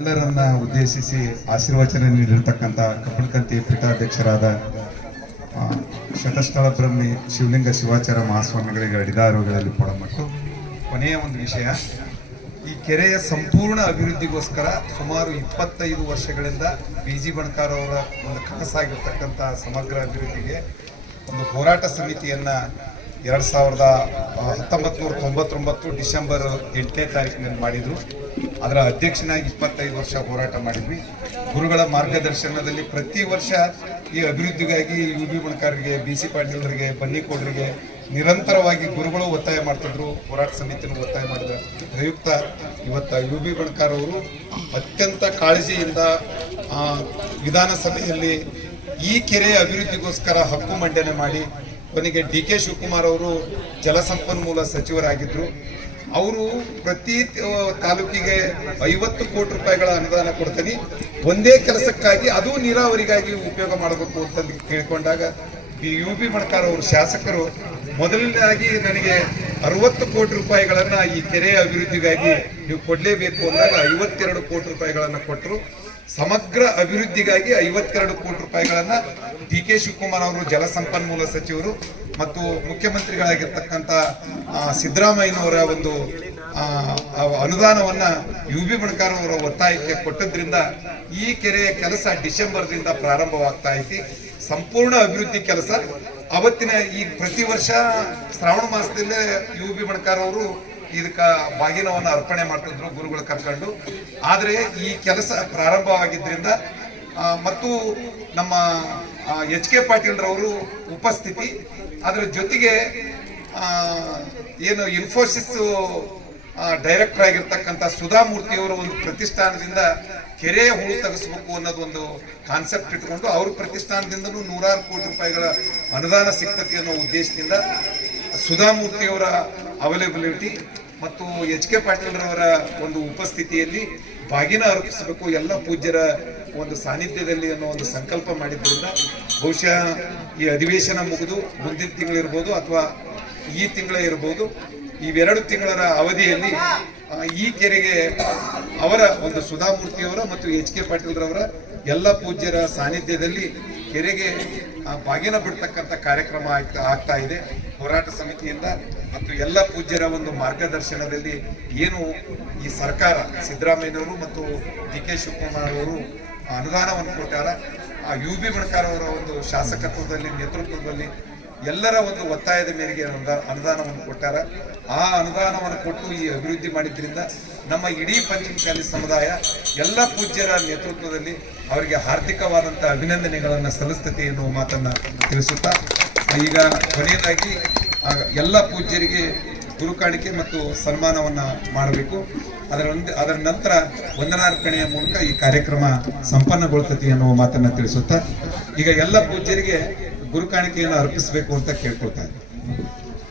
ಎಲ್ಲರನ್ನ ಉದ್ದೇಶಿಸಿ ಆಶೀರ್ವಚನ ನೀಡಿರ್ತಕ್ಕಂಥ ಕಪ್ಪಣಕಂತಿ ಪೀಠಾಧ್ಯಕ್ಷರಾದ ಶತಸ್ಥಳ ಬ್ರಹ್ಮಿ ಶಿವಲಿಂಗ ಶಿವಾಚಾರ ಮಹಾಸ್ವಾಮಿಗಳಿಗೆ ಅಡಿದಾರುಗಳಲ್ಲಿ ಕೊಡಮಟ್ಟು. ಕೊನೆಯ ಒಂದು ವಿಷಯ, ಈ ಕೆರೆಯ ಸಂಪೂರ್ಣ ಅಭಿವೃದ್ಧಿಗೋಸ್ಕರ ಸುಮಾರು ಇಪ್ಪತ್ತೈದು ವರ್ಷಗಳಿಂದ ಬಿ ಜಿ ಬಣಕಾರ್ ಅವರ ಒಂದು ಕನಸಾಗಿರ್ತಕ್ಕಂಥ ಸಮಗ್ರ ಅಭಿವೃದ್ಧಿಗೆ ಒಂದು ಹೋರಾಟ ಸಮಿತಿಯನ್ನ ಎರಡು ಸಾವಿರದ ಹತ್ತೊಂಬತ್ತು ನೂರ ತೊಂಬತ್ತೊಂಬತ್ತು ಡಿಸೆಂಬರ್ ಎಂಟನೇ ತಾರೀಕಿನಲ್ಲಿ ಮಾಡಿದ್ರು. ಅದರ ಅಧ್ಯಕ್ಷನಾಗಿ ಇಪ್ಪತ್ತೈದು ವರ್ಷ ಹೋರಾಟ ಮಾಡಿದ್ವಿ. ಗುರುಗಳ ಮಾರ್ಗದರ್ಶನದಲ್ಲಿ ಪ್ರತಿ ವರ್ಷ ಈ ಅಭಿವೃದ್ಧಿಗಾಗಿ ಯು ಬಿ ಬಣಕಾರರಿಗೆ ಬಿ ಸಿ ಪಾಟೀಲರಿಗೆ, ಬನ್ನಿಕೋಡರಿಗೆ ನಿರಂತರವಾಗಿ ಗುರುಗಳು ಒತ್ತಾಯ ಮಾಡ್ತಿದ್ರು. ಹೋರಾಟ ಸಮಿತಿನೂ ಒತ್ತಾಯ ಮಾಡಿದ್ರು. ಪ್ರಯುಕ್ತ ಇವತ್ತು ಯು ಬಿ ಬಣಕಾರ್ ಅವರು ಅತ್ಯಂತ ಕಾಳಜಿಯಿಂದ ವಿಧಾನಸಭೆಯಲ್ಲಿ ಈ ಕೆರೆ ಅಭಿವೃದ್ಧಿಗೋಸ್ಕರ ಹಕ್ಕು ಮಂಡನೆ ಮಾಡಿ, ಕೊನೆಗೆ ಡಿ ಕೆ ಶಿವಕುಮಾರ್ ಅವರು ಜಲಸಂಪನ್ಮೂಲ ಸಚಿವರಾಗಿದ್ದರು ಅವರು ಪ್ರತಿ ತಾಲೂಕಿಗೆ ಐವತ್ತು ಕೋಟಿ ರೂಪಾಯಿಗಳ ಅನುದಾನ ಕೊಡ್ತೀನಿ. ಒಂದೇ ಕೆಲಸಕ್ಕಾಗಿ, ಅದು ನೀರಾವರಿಗಾಗಿ ಉಪಯೋಗ ಮಾಡಬೇಕು ಅಂತ ತಿಳ್ಕೊಂಡಾಗ ಈ ಯು ಪಿ ಮಣಕಾರ್ ಅವರು ಶಾಸಕರು ಮೊದಲನೇದಾಗಿ ನನಗೆ ಅರವತ್ತು ಕೋಟಿ ರೂಪಾಯಿಗಳನ್ನ ಈ ಕೆರೆ ಅಭಿವೃದ್ಧಿಗಾಗಿ ನೀವು ಕೊಡಲೇಬೇಕು ಅಂದಾಗ ಐವತ್ತೆರಡು ಕೋಟಿ ರೂಪಾಯಿಗಳನ್ನ ಕೊಟ್ಟರು. ಸಮಗ್ರ ಅಭಿವೃದ್ಧಿಗಾಗಿ ಐವತ್ತೆರಡು ಕೋಟಿ ರೂಪಾಯಿಗಳನ್ನ ಡಿ ಕೆ ಶಿವಕುಮಾರ್ ಅವರು ಜಲಸಂಪನ್ಮೂಲ ಸಚಿವರು ಮತ್ತು ಮುಖ್ಯಮಂತ್ರಿಗಳಾಗಿರ್ತಕ್ಕಂಥ ಸಿದ್ದರಾಮಯ್ಯನವರ ಒಂದು ಅನುದಾನವನ್ನ ಯು ಬಿ ಬಣಕಾರ್ ಅವರ ಒತ್ತಾಯಕ್ಕೆ ಕೊಟ್ಟದ್ರಿಂದ ಈ ಕೆರೆಯ ಕೆಲಸ ಡಿಸೆಂಬರ್ದಿಂದ ಪ್ರಾರಂಭವಾಗ್ತಾ ಐತಿ. ಸಂಪೂರ್ಣ ಅಭಿವೃದ್ಧಿ ಕೆಲಸ. ಅವತ್ತಿನ ಈ ಪ್ರತಿ ವರ್ಷ ಶ್ರಾವಣ ಮಾಸದಲ್ಲೇ ಯು ಬಿ ಬಣಕಾರ್ ಅವರು ಇದಕ್ಕ ಬಾಗಿನವನ್ನು ಅರ್ಪಣೆ ಮಾಡ್ತಿದ್ರು ಗುರುಗಳು ಕರ್ಕೊಂಡು. ಆದರೆ ಈ ಕೆಲಸ ಪ್ರಾರಂಭವಾಗಿದ್ದರಿಂದ ಮತ್ತು ನಮ್ಮ ಎಚ್ ಕೆ ಪಾಟೀಲ್ರವರು ಉಪಸ್ಥಿತಿ. ಅದರ ಜೊತೆಗೆ ಏನು ಇನ್ಫೋಸಿಸ್ ಡೈರೆಕ್ಟರ್ ಆಗಿರ್ತಕ್ಕಂಥ ಸುಧಾಮೂರ್ತಿಯವರ ಒಂದು ಪ್ರತಿಷ್ಠಾನದಿಂದ ಕೆರೆ ಹೂಳು ತೆಗೆಸಬೇಕು ಅನ್ನೋದು ಒಂದು ಕಾನ್ಸೆಪ್ಟ್ ಇಟ್ಕೊಂಡು ಅವ್ರ ಪ್ರತಿಷ್ಠಾನದಿಂದಲೂ ನೂರಾರು ಕೋಟಿ ರೂಪಾಯಿಗಳ ಅನುದಾನ ಸಿಗ್ತತಿ ಅನ್ನೋ ಉದ್ದೇಶದಿಂದ ಸುಧಾಮೂರ್ತಿಯವರ ಅವೈಲೇಬಿಲಿಟಿ ಮತ್ತು ಎಚ್ ಕೆ ಪಾಟೀಲ್ರವರ ಒಂದು ಉಪಸ್ಥಿತಿಯಲ್ಲಿ ಬಾಗಿನ ಅರ್ಪಿಸಬೇಕು, ಎಲ್ಲ ಪೂಜ್ಯರ ಒಂದು ಸಾನ್ನಿಧ್ಯದಲ್ಲಿ ಅನ್ನೋ ಒಂದು ಸಂಕಲ್ಪ ಮಾಡಿದ್ರಿಂದ ಬಹುಶಃ ಈ ಅಧಿವೇಶನ ಮುಗಿದು ಮುಂದಿನ ತಿಂಗಳಿರ್ಬೋದು ಅಥವಾ ಈ ತಿಂಗಳೇ ಇರ್ಬೋದು, ಇವೆರಡು ತಿಂಗಳ ಅವಧಿಯಲ್ಲಿ ಈ ಕೆರೆಗೆ ಅವರ ಒಂದು ಸುಧಾಮೂರ್ತಿಯವರ ಮತ್ತು ಎಚ್ ಕೆ ಪಾಟೀಲ್ರವರ ಎಲ್ಲ ಪೂಜ್ಯರ ಸಾನ್ನಿಧ್ಯದಲ್ಲಿ ಕೆರೆಗೆ ಬಾಗಿನ ಬಿಡ್ತಕ್ಕಂಥ ಕಾರ್ಯಕ್ರಮ ಆಗ್ತಾ ಆಗ್ತಾ ಇದೆ. ಹೋರಾಟ ಸಮಿತಿಯಿಂದ ಮತ್ತು ಎಲ್ಲ ಪೂಜ್ಯರ ಒಂದು ಮಾರ್ಗದರ್ಶನದಲ್ಲಿ ಏನು ಈ ಸರ್ಕಾರ, ಸಿದ್ದರಾಮಯ್ಯನವರು ಮತ್ತು ಡಿ ಕೆ ಶಿವಕುಮಾರ್ ಅವರು ಅನುದಾನವನ್ನು ಕೊಟ್ಟಾರ. ಆ ಯು ಬಿ ಅವರ ಒಂದು ಶಾಸಕತ್ವದಲ್ಲಿ, ನೇತೃತ್ವದಲ್ಲಿ ಎಲ್ಲರ ಒಂದು ಒತ್ತಾಯದ ಮೇರೆಗೆ ಅನುದಾನ, ಅನುದಾನವನ್ನು ಕೊಟ್ಟಾರ. ಆ ಅನುದಾನವನ್ನು ಕೊಟ್ಟು ಈ ಅಭಿವೃದ್ಧಿ ಮಾಡಿದ್ರಿಂದ ನಮ್ಮ ಇಡೀ ಪಂಚಮಸಾಲಿ ಸಮುದಾಯ, ಎಲ್ಲ ಪೂಜ್ಯರ ನೇತೃತ್ವದಲ್ಲಿ ಅವರಿಗೆ ಹಾರ್ದಿಕವಾದಂಥ ಅಭಿನಂದನೆಗಳನ್ನು ಸಲ್ಲಿಸ್ತತೆ ಎನ್ನುವ ಮಾತನ್ನು ತಿಳಿಸುತ್ತಾ, ಈಗ ಕೊನೆಯದಾಗಿ ಎಲ್ಲ ಪೂಜ್ಯರಿಗೆ ಗುರುಕಾಣಿಕೆ ಮತ್ತು ಸನ್ಮಾನವನ್ನ ಮಾಡಬೇಕು. ಅದರ ಅದರ ನಂತರ ವಂದನಾರ್ಪಣೆಯ ಮೂಲಕ ಈ ಕಾರ್ಯಕ್ರಮ ಸಂಪನ್ನಗೊಳ್ತತಿ ಅನ್ನುವ ಮಾತನ್ನ ತಿಳಿಸುತ್ತಾ, ಈಗ ಎಲ್ಲ ಪೂಜ್ಯರಿಗೆ ಗುರುಕಾಣಿಕೆಯನ್ನು ಅರ್ಪಿಸಬೇಕು ಅಂತ ಕೇಳ್ಕೊಳ್ತಾ ಇದ್ದೀನಿ